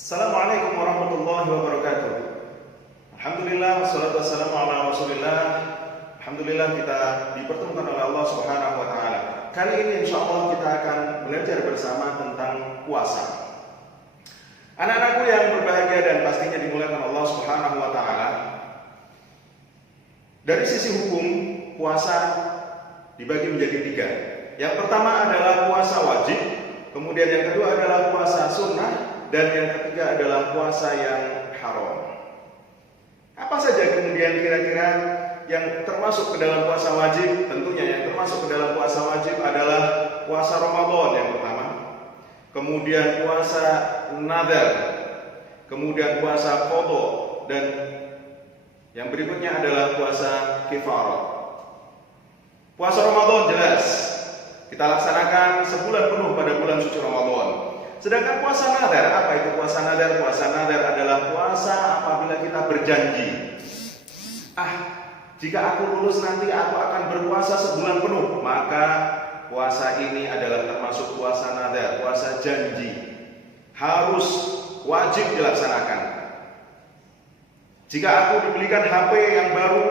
Assalamualaikum warahmatullahi wabarakatuh. Alhamdulillah wassalatu wassalamu ala Rasulillah. Alhamdulillah kita dipertemukan oleh Allah Subhanahu wa taala. Kali ini insyaallah kita akan belajar bersama tentang puasa. Anak-anakku yang berbahagia dan pastinya dimuliakan Allah Subhanahu wa taala. Dari sisi hukum, puasa dibagi menjadi tiga. Yang pertama adalah puasa wajib, kemudian yang kedua adalah puasa sunnah, dan yang ketiga adalah puasa yang haram. Apa saja kemudian kira-kira yang termasuk ke dalam puasa wajib? Tentunya yang termasuk ke dalam puasa wajib adalah puasa Ramadan yang pertama, kemudian puasa nadar, kemudian puasa qadha, dan yang berikutnya adalah puasa kifarah. Puasa Ramadan jelas kita laksanakan sebulan penuh pada bulan suci Ramadan. Sedangkan puasa nadar, apa itu puasa nadar? Puasa nadar adalah puasa apabila kita berjanji, jika aku lulus nanti aku akan berpuasa sebulan penuh, maka puasa ini adalah termasuk puasa nadar, puasa janji. Harus wajib dilaksanakan. Jika aku dibelikan HP yang baru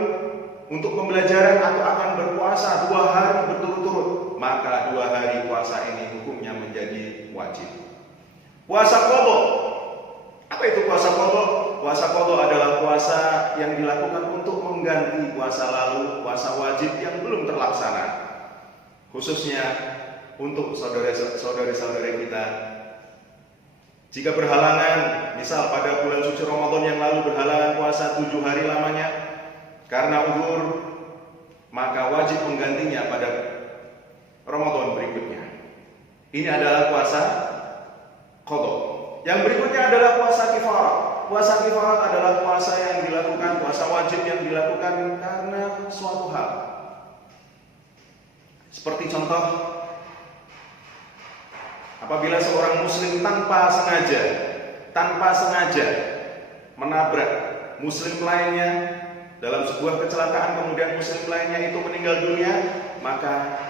untuk pembelajaran, aku akan berpuasa 2 hari berturut-turut, maka 2 hari puasa ini hukumnya menjadi wajib. Puasa qadha. Apa itu puasa qadha? Puasa qadha adalah puasa yang dilakukan untuk mengganti puasa lalu, puasa wajib yang belum terlaksana. Khususnya untuk saudara-saudari kita. Jika berhalangan, misal pada bulan suci Ramadan yang lalu berhalangan puasa 7 hari lamanya karena uzur, maka wajib menggantinya pada Ramadan berikutnya. Ini adalah puasa qadha. Yang berikutnya adalah puasa kifarah. Puasa kifarah adalah puasa yang dilakukan, puasa wajib yang dilakukan karena suatu hal. Seperti contoh, apabila seorang muslim tanpa sengaja menabrak muslim lainnya dalam sebuah kecelakaan, kemudian muslim lainnya itu meninggal dunia, maka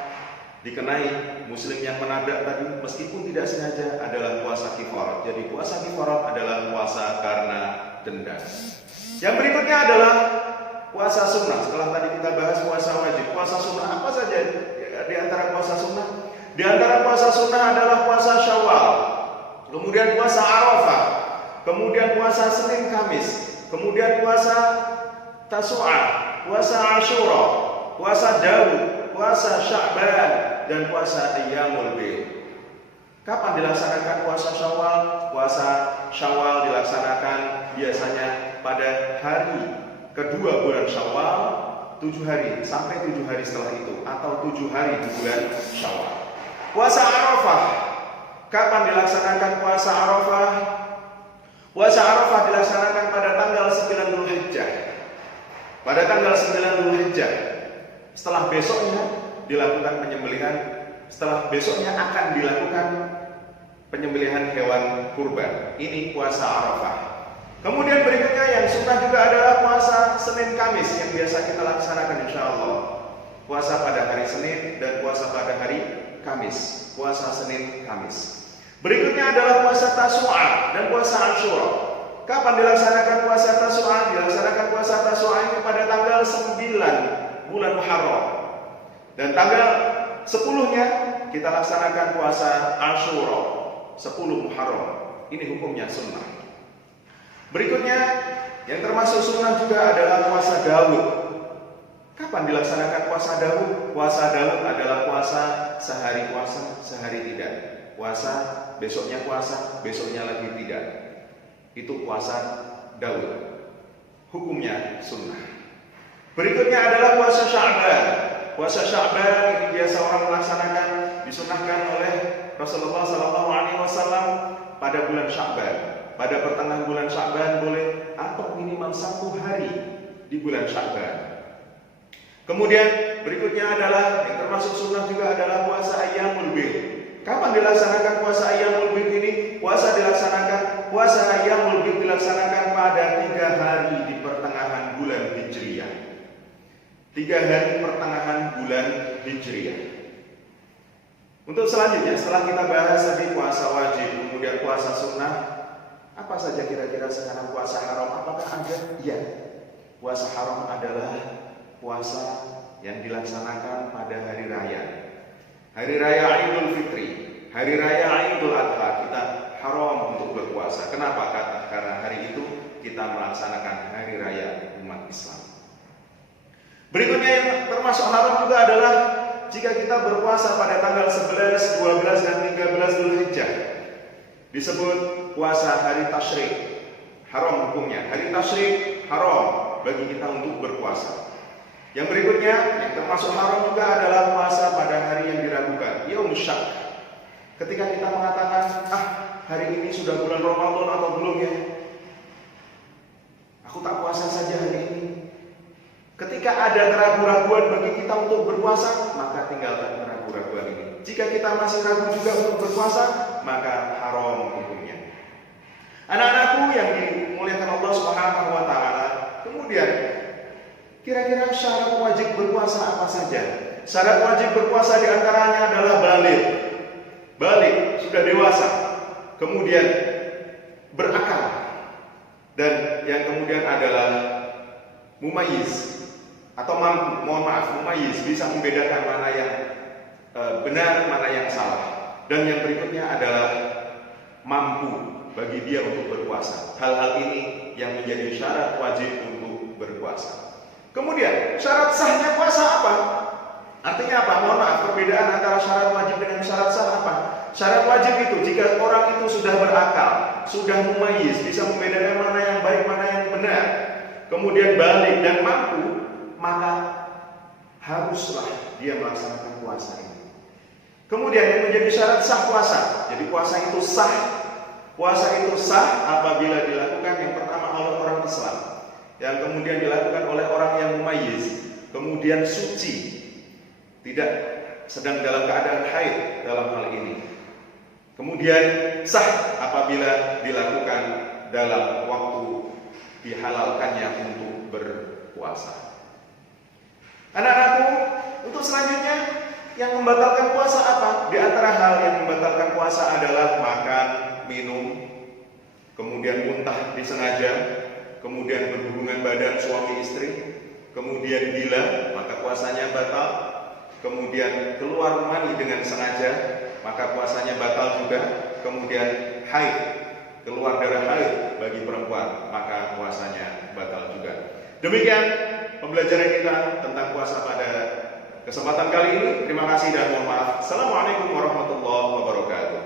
dikenai muslim yang menabrak tadi meskipun tidak sengaja adalah puasa kifarat. Jadi puasa kifarat adalah puasa karena denda. Yang berikutnya adalah puasa sunnah. Setelah tadi kita bahas puasa wajib, puasa sunnah apa saja di antara puasa sunnah? Di antara puasa sunnah adalah puasa Syawal, kemudian puasa Arafah, kemudian puasa Senin Kamis, kemudian puasa Tasu'a, puasa Asyura, puasa Daud, puasa Sya'ban, dan puasa Ayyamul Bid. Kapan dilaksanakan puasa Syawal? Puasa Syawal dilaksanakan biasanya pada hari kedua bulan Syawal, 7 hari sampai 7 hari setelah itu, atau 7 hari di bulan Syawal. Puasa Arafah. Kapan dilaksanakan puasa Arafah? Puasa Arafah dilaksanakan pada tanggal 9 Dzulhijjah. Pada tanggal 9 Dzulhijjah. Setelah besoknya dilakukan penyembelihan, setelah besoknya akan dilakukan penyembelihan hewan kurban. Ini puasa Arafah. Kemudian berikutnya yang sunnah juga adalah puasa Senin Kamis yang biasa kita laksanakan insyaallah. Puasa pada hari Senin dan puasa pada hari Kamis. Puasa Senin Kamis. Berikutnya adalah puasa Tasu'a dan puasa Asyura. Kapan dilaksanakan puasa Tasu'a? Dilaksanakan puasa Tasu'a ini pada tanggal 9 bulan Muharram. Dan tanggal 10-nya kita laksanakan puasa Asyura, 10 Muharram. Ini hukumnya sunnah. Berikutnya yang termasuk sunnah juga adalah puasa Daud. Kapan dilaksanakan puasa Daud? Puasa Daud adalah puasa sehari puasa, sehari tidak. Puasa, besoknya lagi tidak. Itu puasa Daud. Hukumnya sunnah. Berikutnya adalah puasa Sya'ban. Puasa Sya'ban ini biasa orang melaksanakan, disunnahkan oleh Rasulullah SAW pada bulan Sya'ban. Pada pertengahan bulan Sya'ban boleh, atau minimal 1 hari di bulan Sya'ban. Kemudian berikutnya adalah yang termasuk sunnah juga adalah puasa Ayyamul Bid. Kapan dilaksanakan puasa Ayyamul Bid ini? Puasa Ayyamul Bid dilaksanakan pada 3 hari di pertengahan bulan Hijriyah. 3 hari pertengahan bulan Hijriyah. Untuk selanjutnya, setelah kita bahas tadi puasa wajib, kemudian puasa sunnah, Apa saja kira-kira sekarang puasa haram? Apakah ada? Iya. Puasa haram adalah puasa yang dilaksanakan pada hari raya. Hari raya Idul Fitri, hari raya Idul Adha, kita haram untuk berpuasa. Kenapa? Karena hari itu kita melaksanakan hari raya umat Islam. Berikutnya yang termasuk haram juga adalah jika kita berpuasa pada tanggal 11, 12, dan 13 Dzulhijjah. Disebut puasa hari tasyrik. Haram hukumnya. Hari tasyrik haram bagi kita untuk berpuasa. Yang berikutnya yang termasuk haram juga adalah puasa pada hari yang diragukan, yaum syak. Ketika kita mengatakan, hari ini sudah bulan Ramadan atau belum ya? Aku tak puasa saja hari ini. Ketika ada keraguan-raguan bagi kita untuk berpuasa, maka tinggalkan keraguan-raguan ini. Jika kita masih ragu juga untuk berpuasa, maka haram hukumnya. Anak-anakku yang dimuliakan Allah Subhanahu wa taala, kemudian kira-kira syarat wajib berpuasa apa saja? Syarat wajib berpuasa diantaranya adalah balik, sudah dewasa, kemudian berakal, dan yang kemudian adalah mumayyiz atau mampu, mumayyiz, bisa membedakan mana yang benar, mana yang salah. Dan yang berikutnya adalah mampu bagi dia untuk berpuasa. Hal-hal ini yang menjadi syarat wajib untuk berpuasa. Kemudian syarat sahnya puasa apa? Artinya apa? Mohon maaf, perbedaan antara syarat wajib dengan syarat sah apa? Syarat wajib itu jika orang itu sudah berakal, sudah mumayyiz, bisa membedakan mana yang baik, mana yang benar, kemudian balik dan mampu, maka haruslah dia melaksanakan puasa ini. Kemudian yang menjadi syarat sah puasa. Jadi puasa itu sah. Puasa itu sah apabila dilakukan yang pertama oleh orang Islam, yang kemudian dilakukan oleh orang yang mumayyiz, kemudian suci, tidak sedang dalam keadaan haid dalam hal ini. Kemudian sah apabila dilakukan dalam waktu dihalalkannya untuk berpuasa. Anak-anakku, untuk selanjutnya yang membatalkan puasa apa? Di antara hal yang membatalkan puasa adalah makan, minum, kemudian muntah disengaja, kemudian berhubungan badan suami istri, kemudian gila, maka puasanya batal, kemudian keluar mani dengan sengaja, maka puasanya batal juga, kemudian haid, keluar darah haid bagi perempuan, maka puasanya batal juga. Demikian pembelajaran kita tentang puasa pada kesempatan kali ini. Terima kasih dan mohon maaf. Assalamualaikum warahmatullahi wabarakatuh.